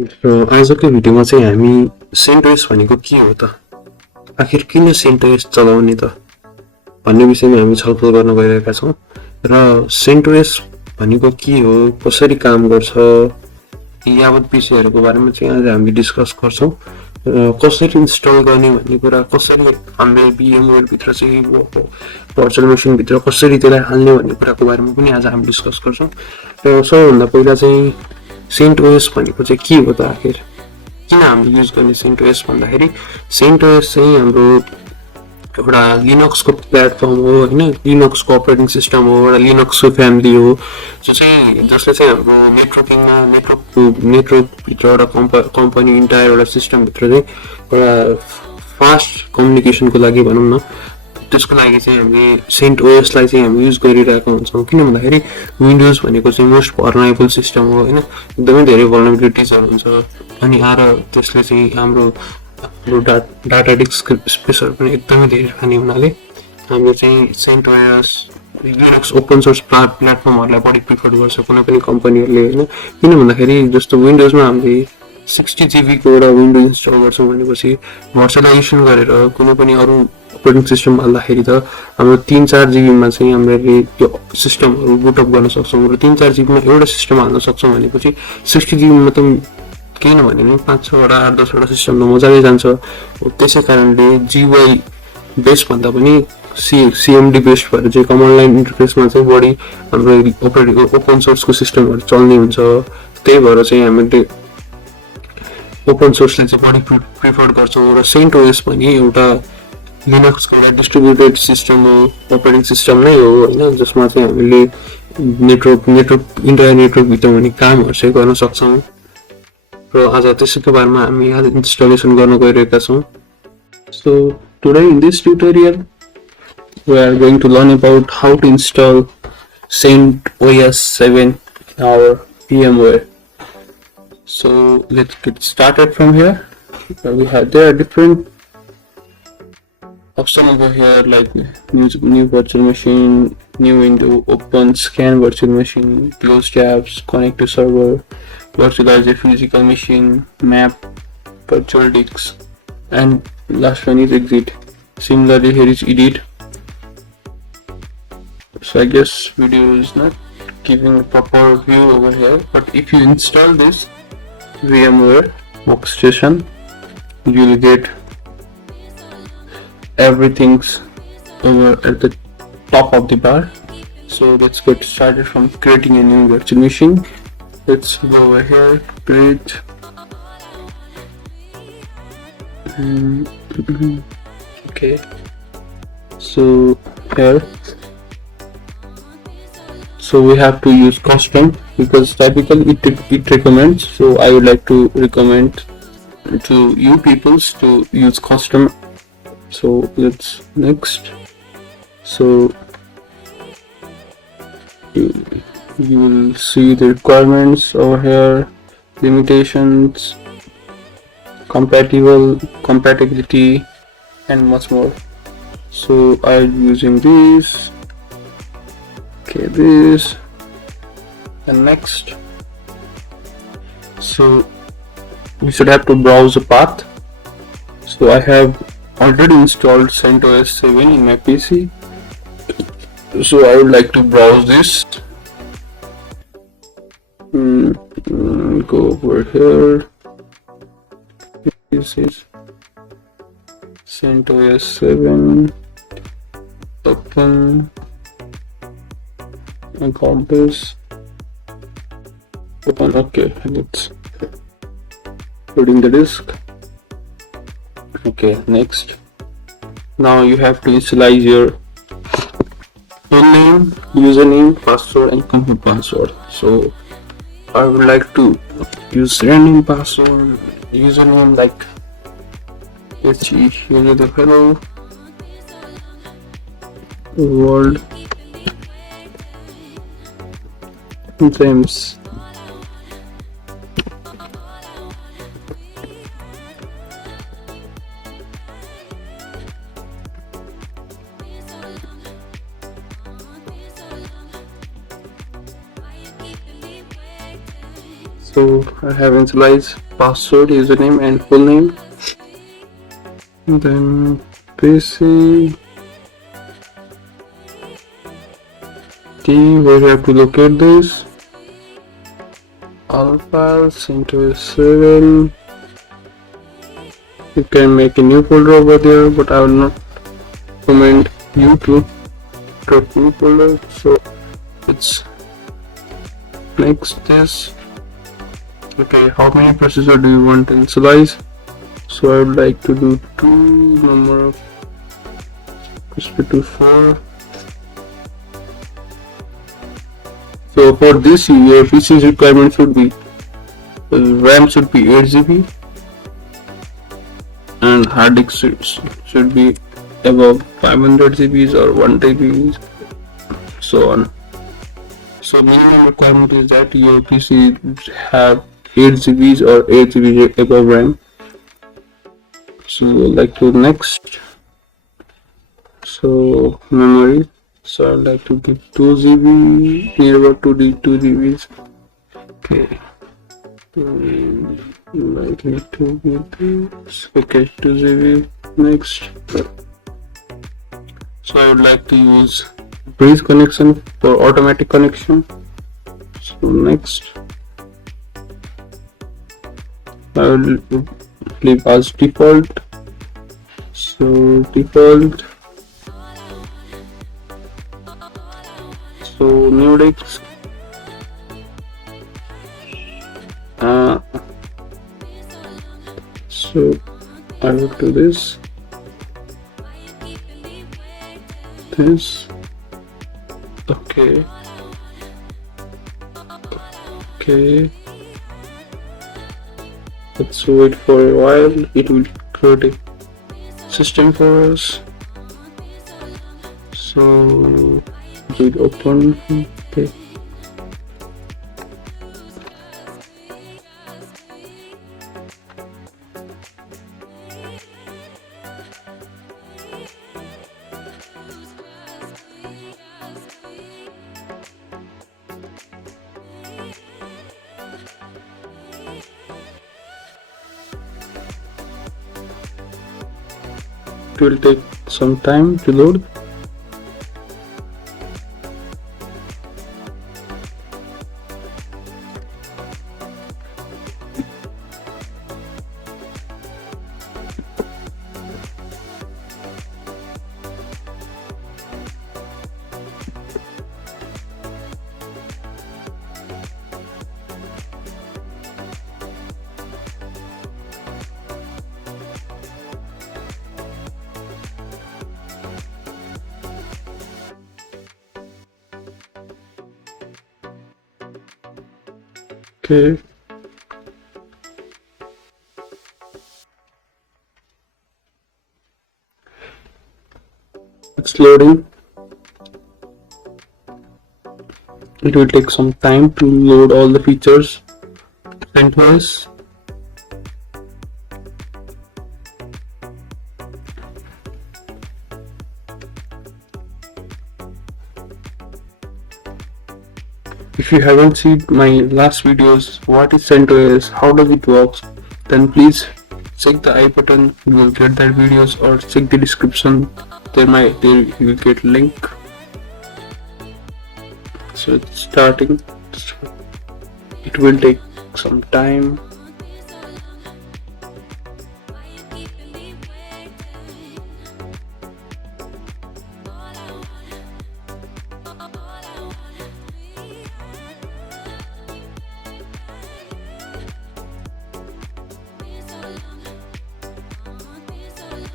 र आजको भिडियोमा चाहिँ हामी CentOS भनेको के हो त, आखिर किन CentOS चलाउने त भन्ने विषयमा हामी छलफल गर्न गइरहेका छौँ। र CentOS भनेको के हो, कसरी काम गर्छ, यी यावत विषयहरूको बारेमा चाहिँ आज हामी डिस्कस गर्छौँ। कसरी इन्स्टल गर्ने भन्ने कुरा, कसरी हामीले VMware भित्र चाहिँ भर्चुअल मेसिनभित्र कसरी त्यसलाई हाल्ने भन्ने कुराको बारेमा पनि आज हामी डिस्कस गर्छौँ। र सबैभन्दा पहिला चाहिँ CentOS भनेको चाहिँ के हो त, आखिर किन हामीले युज गर्ने CentOS भन्दाखेरि CentOS चाहिँ हाम्रो एउटा लिनक्सको प्लेटफर्म हो होइन, लिनक्सको अपरेटिङ सिस्टम हो, एउटा लिनक्सको फ्यामिली हो, जसले चाहिँ हाम्रो नेटवर्किङमा नेटवर्कभित्र एउटा कम्पनी इन्टायर एउटा सिस्टमभित्र चाहिँ एउटा फास्ट कम्युनिकेसनको लागि भनौँ न, त्यसको लागि चाहिँ हामीले CentOSलाई चाहिँ हामी युज गरिरहेको हुन्छौँ। किन भन्दाखेरि विन्डोज भनेको चाहिँ मोस्ट भर्नेबल सिस्टम हो होइन, एकदमै धेरै भर्नेबिलिटिजहरू हुन्छ। अनि आएर त्यसले चाहिँ हाम्रो डाटा डिस्क स्पेसहरू पनि एकदमै धेरै खाने हुनाले हामीले चाहिँ CentOS लिनक्स ओपन सोर्स प्लेटफर्महरूलाई बढी प्रिफर गर्छ कुनै पनि कम्पनीहरूले होइन। किन भन्दाखेरि जस्तो विन्डोजमा हामीले 60 GB को एउटा विन्डो इन्स्टल गर्छौँ भनेपछि भर्चुअलाइजेसन गरेर कुनै पनि अरू अपरेटिङ सिस्टम हाल्दाखेरि त हाम्रो 3-4 GB चाहिँ हामीले त्यो सिस्टमहरू बुटअप गर्न सक्छौँ र 3-4 GB एउटा सिस्टम हाल्न सक्छौँ भनेपछि 60 GB त केही नभने पनि 5-6वटा 8-10वटा सिस्टम त मजाले जान्छ। त्यसै कारणले GUI बेस भन्दा पनि CMD बेस्ड भएर चाहिँ कमान्ड लाइन इन्टरफेसमा चाहिँ बढी हाम्रो ओपन सोर्सको सिस्टमहरू चल्ने हुन्छ। त्यही भएर चाहिँ हामीले ओपन सोर्सलाई चाहिँ बढी प्रिफर गर्छौँ। र CentOS पनि एउटा लिनक्सको एउटा डिस्ट्रिब्युटेड सिस्टम हो, अपरेटिङ सिस्टम नै हो होइन, जसमा चाहिँ हामीले इन्टायर नेटवर्कभित्र हुने कामहरू चाहिँ गर्न सक्छौँ। र आज त्यसैको बारेमा हामी आज इन्स्टलेसन गर्न गइरहेका छौँ। So today in this tutorial we are going to learn about how to install CentOS 7 in our VMware. So let's get started from here. There are different options over here like new virtual machine, new window, open, scan virtual machine, close tabs, connect to server, virtualize a physical machine, map, virtual disk, and last one is exit. Similarly here is edit. So I guess video is not giving a proper view over here, but if you install this VMware workstation you will get everything's over at the top of the bar. So let's get started from creating a new virtual machine. Let's go over here, create. Okay, so here, so we have to use custom because typically it recommends, so I would like to recommend to you peoples to use custom. So let's next. So you will see the requirements over here, limitations, compatibility, and much more. So I'm using this. Okay, this and next. So we should have to browse the path. So I have already installed CentOS 7 in my PC. So I would like to browse this. Go over here. This is CentOS 7. Open. I got this. Open. Okay, let's loading the disk. Okay, next. Now you have to initialize your full name, username, password, and confirm password. So I would like to use random password, username like hello world James. So I have initialized password, username and full name. Then PC T, where you have to locate this. All files, CentOS 7. You can make a new folder over there, but I will not recommend you to create new folder. So it's next this. Okay, how many processor do you want to initialize? So I would like to do 2 number of to 4. So for this, your PC's requirement should be RAM should be 8 GB and hard disk should be above 500 GBs or 1 TB, so on. So minimum requirement is that your PC have 8 GBs or 8 GB above RAM. So like to next. So memory. So I'd like to give 2 GB, near about 2 GBs. Okay. Likely to give this. Okay, 2 GB. Next. So I would like to use breeze connection for automatic connection. So next. I will leave as default. So default. So new disk. So I will do this. Okay. Let's wait for a while. It will create a system for us. So it will open. Okay. It will take some time to load. Okay. It's loading. It will take some time to load all the features. CentOS. If you haven't seen my last videos, what is CentOS, how does it work, then please check the I button, you will get that videos, or check the description, there you will get link. So it's starting. It will take some time.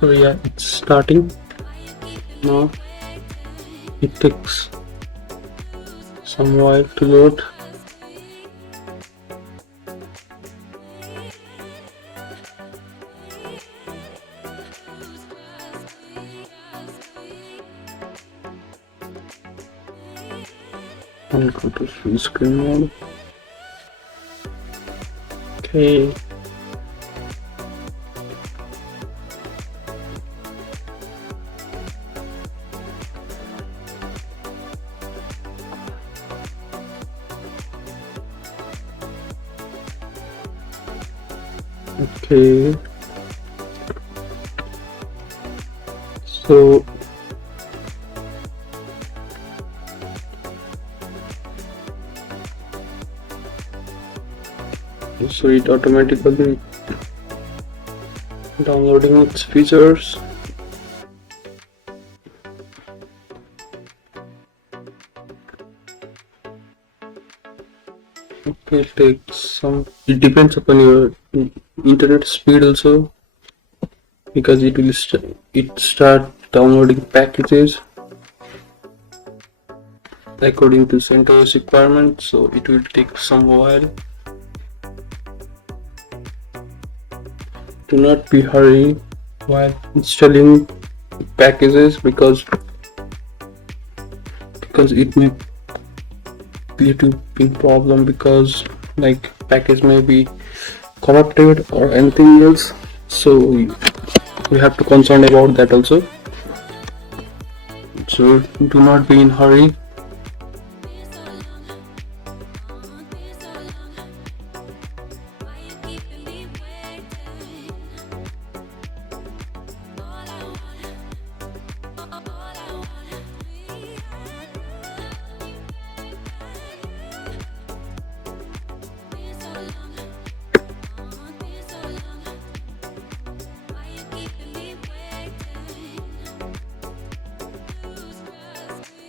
So yeah, it's starting now. It takes some while to load. I'll go to full screen mode. Okay. Okay, so it automatically downloading its features. Okay, it takes some. It depends upon your internet speed also, because it will start downloading packages according to CentOS requirements. So it will take some while. Do not be hurry while installing packages, because it may lead to big problem, because like package may be corrupted or anything else. So we have to concern about that also. So do not be in hurry.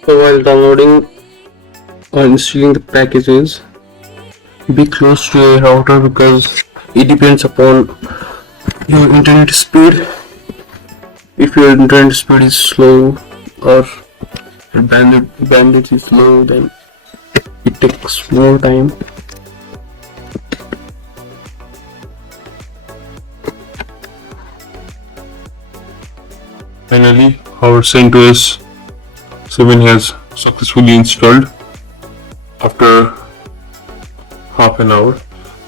So while downloading or installing the packages, be close to a router, because it depends upon your internet speed. If your internet speed is slow or bandwidth is low, then it takes more time. Finally, our CentOS 7 has successfully installed. After half an hour,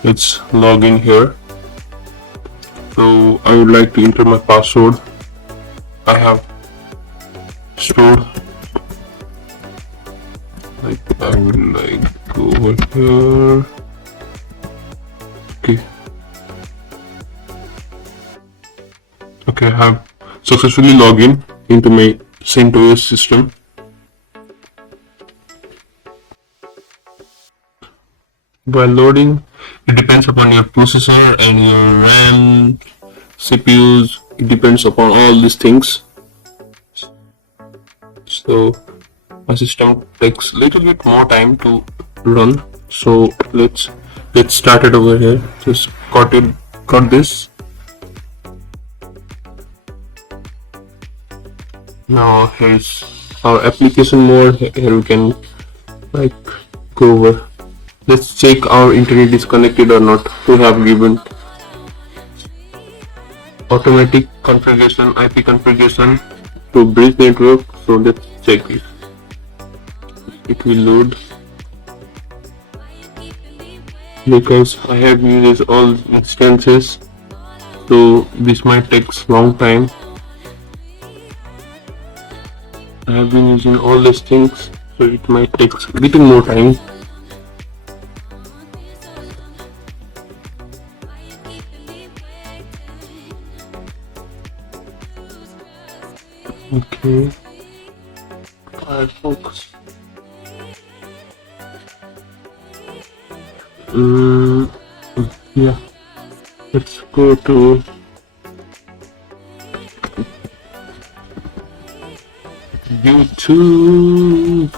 let's log in here. So I would like to enter my password I have stored. Like I will go over here. Okay, I have successfully logged in into my CentOS system. While loading, it depends upon your processor and your RAM, CPUs. It depends upon all these things. So my system takes a little bit more time to run. So let's start it over here. Just got this. Now here's our application mode. Here we can go over. Let's check our internet is connected or not. We have given automatic configuration, IP configuration to bridge network. So let's check it. It will load, because I have used all instances, so this might take long time. I have been using all these things, so it might take a little more time. Okay, Firefox. Yeah, let's go to YouTube.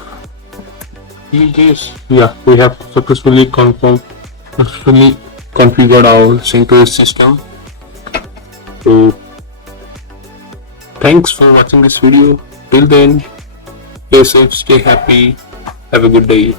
Yes, yeah, we have successfully configured our CentOS system. So thanks for watching this video. Till then, stay safe, stay happy, have a good day.